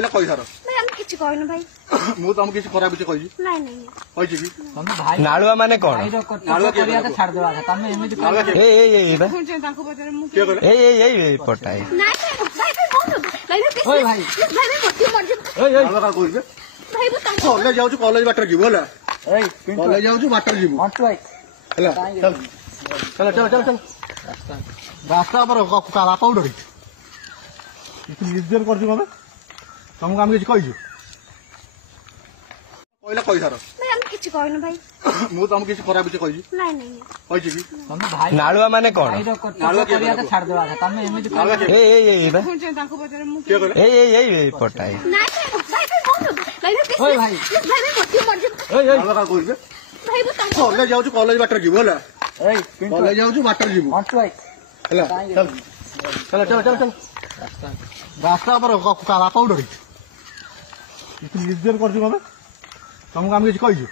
पहले कहि सार भाई हम किछि कहनु भाई मु तुम किछि खराब किछि कहि नहीं नहीं कहि छी तमे भाई नालुआ माने कोन नालुआ करिया त छाड़ देवा तमे एमिति ए बा ताको बजार मु के कहले ए पटाई नहीं भाई बोल भाई ओए भाई भाई मत मर ओए नालुआ का कहिबे भाई वो तुम कॉलेज जाऊ कॉलेज बाटर जीवो हला ए पिंटू कॉलेज जाऊ बाटर जीवो हटू आई हला चल चल चल चल रास्ता पर काला पाउडर निर्देश कर मामे तुमको हम किसी कही कहले कहि सार भाई हम किछि कहनु भाई मु तुम किसी खराब किछि कहि नहीं नहीं कहि छी तमे भाई नालुआ माने कोन नालुआ करिया त छाड़ देवा तमे एमिति ए बा ताको बजार मु के कहले ए पटाई नहीं भाई बोल भाई ओए भाई भाई मत मर ओए नालुआ का कहिबे भाई वो तुम कॉलेज जाऊ कॉलेज बाटर जीवो हला ए पिंटू कॉलेज जाऊ बाटर जीवो हटू आई हला चल चल चल चल रास्ता पर काला पाउडर निर्देश कर मामे तुमको हम किसी कही